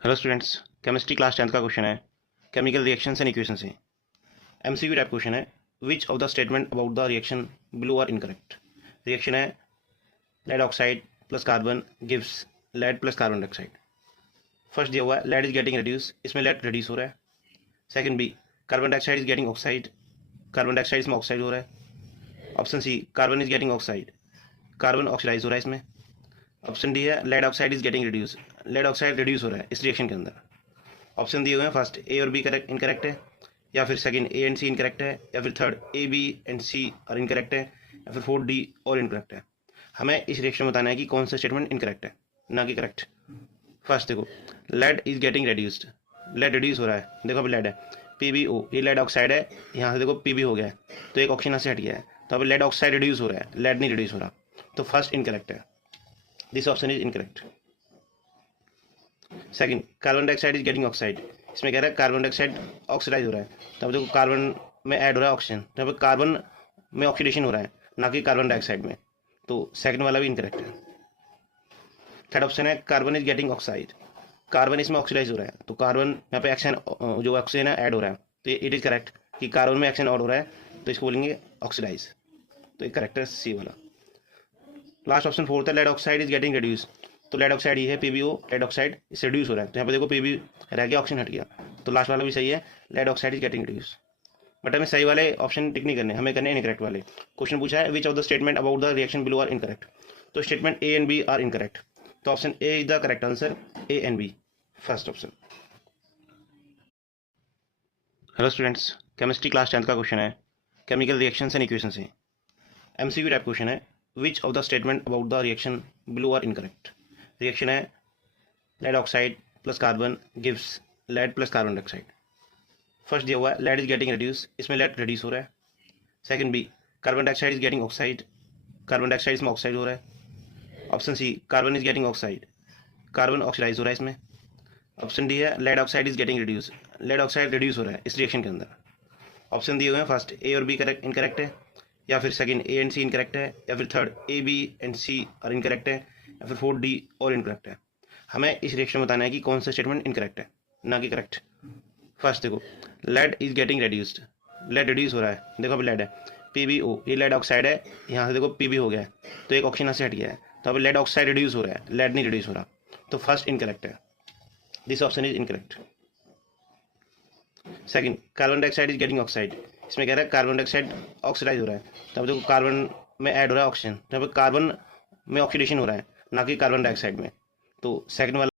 Hello students, chemistry class 10 का question है chemical reactions and equation से। एमसीक्यू टाइप क्वेश्चन है। Which of the statement about the reaction below are incorrect. Reaction है lead oxide plus carbon gives lead plus carbon dioxide. First दिया हुआ है lead is getting reduce, इसमें lead reduce हो रहा है। Second B, carbon dioxide is getting oxide, carbon dioxide इसमें oxide हो रहा है। Option C, carbon is getting oxide, carbon oxidise हो रहा है इसमें। ऑप्शन डी है lead oxide is getting reduce, lead oxide reduce हो रहा है इस रिएक्शन के अंदर। ऑप्शन दिए हुए हैं, फर्स्ट ए और बी करेक्ट इनकरेक्ट है, या फिर second A and C incorrect है, या फिर third A B and C और इनकरेक्ट है, या फिर फोर्थ डी और इनकरेक्ट है। हमें इस रिएक्शन में बताना है कि कौन सा स्टेटमेंट इनकरेक्ट है, ना कि करेक्ट। फर्स्ट देखो, lead is getting reduced, lead reduce हो रहा है। देखो अभी लेड है PbO, ये लेड ऑक्साइड है, यहाँ से देखो PB हो गया है, तो एक ऑक्सीजन से हट गया है, तो अभी लेड ऑक्साइड रिड्यूस हो रहा है, लेड नहीं रिड्यूस हो रहा, तो फर्स्ट इनकरेक्ट है, this option is incorrect. Second, carbon dioxide is getting oxide, इसमें कह रहा है कार्बन डाइऑक्साइड ऑक्सीडाइज हो रहा है, तो अब देखो कार्बन में ऐड हो रहा है ऑक्सीजन, तो अब कार्बन में ऑक्सीडेशन हो रहा है, ना कि कार्बन डाइऑक्साइड में, तो सेकंड वाला भी इनकरेक्ट है। थर्ड ऑप्शन है carbon is getting oxide, carbon इसमें ऑक्सीडाइज हो रहा है, तो कार्बन यहाँ पे ऑक्सीजन जो ऑक्सीजन है ऐड हो रहा है, तो इट इज करेक्ट कि कार्बन में ऑक्सीजन ऐड हो रहा है, तो इसको बोलेंगे ऑक्सीडाइज, तो ये करेक्ट है सी वाला। लास्ट ऑप्शन फोर्थ है lead oxide is getting reduce, तो लेड ऑक्साइड ये है PbO, लेड ऑक्साइड इससे रिड्यूस हो रहा है, तो यहाँ पे देखो PB रह गया, ऑक्सीजन हट गया, तो लास्ट वाला भी सही है, lead oxide is getting reduce. But हमें सही वाले ऑप्शन टिक नहीं करने, हमें करने इनकरेक्ट वाले। क्वेश्चन पूछा है which of the statement about the reaction below are incorrect, तो statement A and B are incorrect, तो option A is the correct answer, A and B, first option. Hello students, chemistry class 10 का question है chemical reactions and equation से। MCQ type question है। Which of the statement about the reaction below are incorrect. Reaction है lead oxide plus carbon gives lead plus carbon dioxide. First दिया हुआ है lead is getting reduce, इसमें lead reduce हो रहा है। Second B, carbon dioxide is getting oxide, carbon dioxide इसमें oxide हो रहा है। Option C, carbon is getting oxide, carbon oxidise हो रहा है इसमें। ऑप्शन डी है lead oxide is getting reduce, lead oxide reduce हो रहा है इस रिएक्शन के अंदर। ऑप्शन दिए हुए हैं, फर्स्ट ए और बी करेक्ट इनकरेक्ट है, या फिर second A and C incorrect है, या फिर third A B and C और इनकरेक्ट है, या फिर फोर्थ डी और इनकरेक्ट है। हमें इस रिएक्शन में बताना है कि कौन सा स्टेटमेंट इनकरेक्ट है, ना कि करेक्ट। फर्स्ट देखो, lead is getting reduced, lead reduce हो रहा है, देखो अभी लेड है PbO, ये लेड ऑक्साइड है, यहाँ से देखो PB हो गया है, तो एक ऑक्सीजन से हट गया है, तो अभी लेड ऑक्साइड रिड्यूस हो रहा है, लेड नहीं रिड्यूस हो रहा, तो फर्स्ट इनकरेक्ट है, this option is incorrect. Second, carbon dioxide is getting oxide, इसमें कह रहा है कार्बन डाइऑक्साइड ऑक्सीडाइज हो रहा है, तो अब देखो कार्बन में ऐड हो रहा है ऑक्सीजन, तो अब कार्बन में ऑक्सीडेशन हो रहा है, ना कि कार्बन डाइऑक्साइड में, तो सेकंड वाला